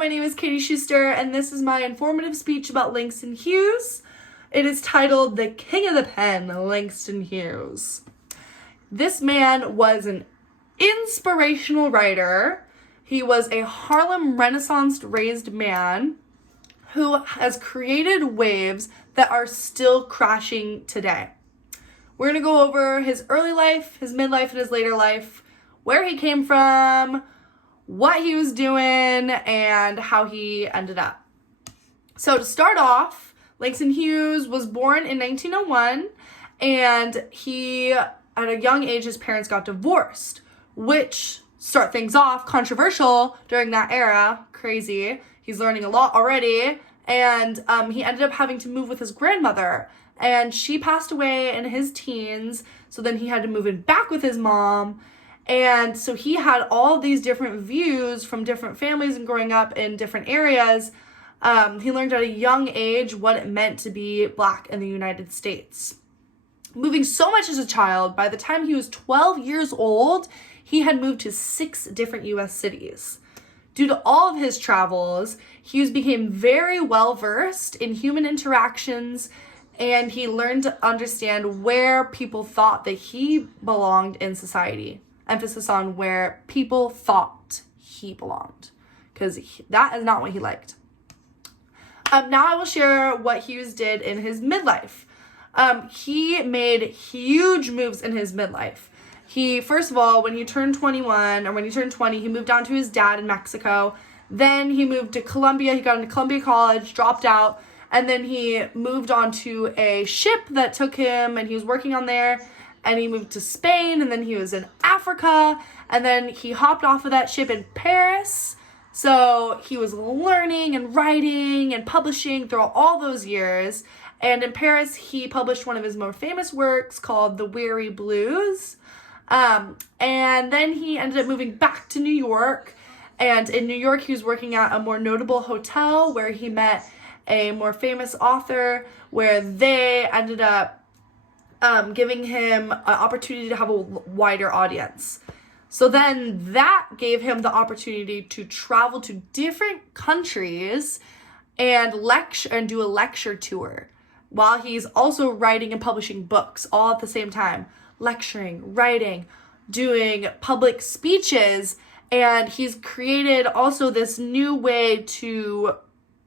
my name is Katie Schuster, and this is my informative speech about Langston Hughes. It is titled The King of the Pen, Langston Hughes. This man was an inspirational writer. He was a Harlem Renaissance-raised man who has created waves that are still crashing today. We're going to go over his early life, his midlife, and his later life, where he came from, what he was doing, and how he ended up. So to start off, Langston Hughes was born in 1901, and he, at a young age, his parents got divorced, which, start things off, controversial during that era, crazy. He's learning a lot already, and he ended up having to move with his grandmother, and she passed away in his teens, so then he had to move in back with his mom. And so he had all these different views from different families and growing up in different areas. He learned at a young age what it meant to be Black in the United States. Moving so much as a child, by the time he was 12 years old, he had moved to 6 different U.S. cities. Due to all of his travels, Hughes became very well versed in human interactions, and he learned to understand where people thought that he belonged in society. Emphasis on where people thought he belonged, because that is not what he liked. Now I will share what Hughes did in his midlife. He made huge moves in his midlife. He, first of all, when he turned 21, or when he turned 20, he moved down to his dad in Mexico. Then he moved to Columbia. He got into Columbia College, dropped out, and then he moved on to a ship that took him, and he was working on there. And he moved to Spain, and then he was in Africa, and then he hopped off of that ship in Paris. So he was learning and writing and publishing throughout all those years. And in Paris, he published one of his more famous works called The Weary Blues. And then he ended up moving back to New York. And in New York, he was working at a more notable hotel where he met a more famous author, where they ended up giving him an opportunity to have a wider audience. So then that gave him the opportunity to travel to different countries and lecture and do a lecture tour while he's also writing and publishing books all at the same time. Lecturing, writing, doing public speeches, and he's created also this new way to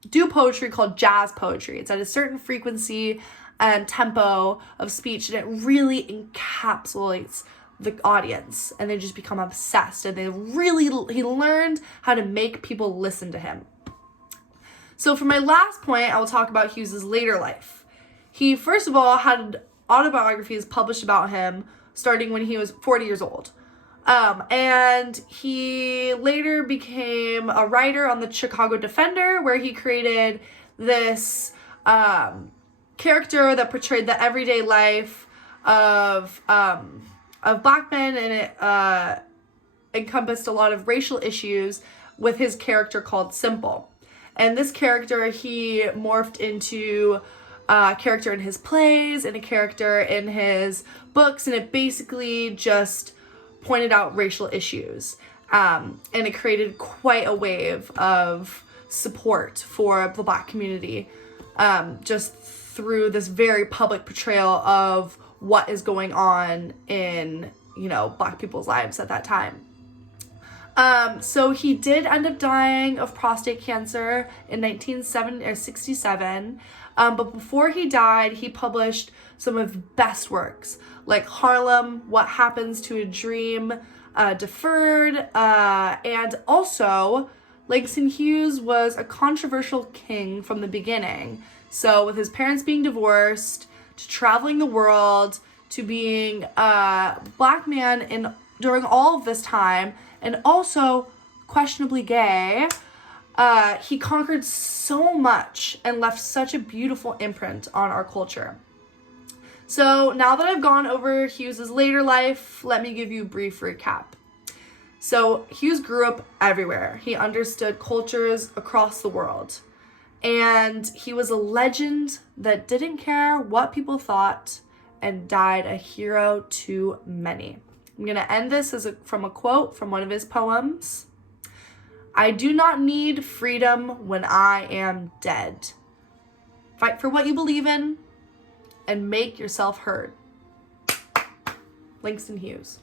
do poetry called jazz poetry. It's at a certain frequency and tempo of speech, and it really encapsulates the audience, and they just become obsessed, and he learned how to make people listen to him. So for my last point, I will talk about Hughes's later life. He, first of all, had autobiographies published about him starting when he was 40 years old. And he later became a writer on the Chicago Defender, where he created this character that portrayed the everyday life of Black men, and it encompassed a lot of racial issues with his character called Simple. And this character he morphed into a character in his plays and a character in his books, and it basically just pointed out racial issues. And it created quite a wave of support for the Black community, just through this very public portrayal of what is going on in, Black people's lives at that time. So he did end up dying of prostate cancer in 1967. But before he died, he published some of his best works, like Harlem, What Happens to a Dream Deferred, and also Langston Hughes was a controversial king from the beginning. So with his parents being divorced, to traveling the world, to being a Black man during all of this time, and also questionably gay, he conquered so much and left such a beautiful imprint on our culture. So now that I've gone over Hughes's later life, let me give you a brief recap. So Hughes grew up everywhere. He understood cultures across the world. And he was a legend that didn't care what people thought and died a hero to many. I'm going to end this from a quote from one of his poems. I do not need freedom when I am dead. Fight for what you believe in and make yourself heard. Langston Hughes.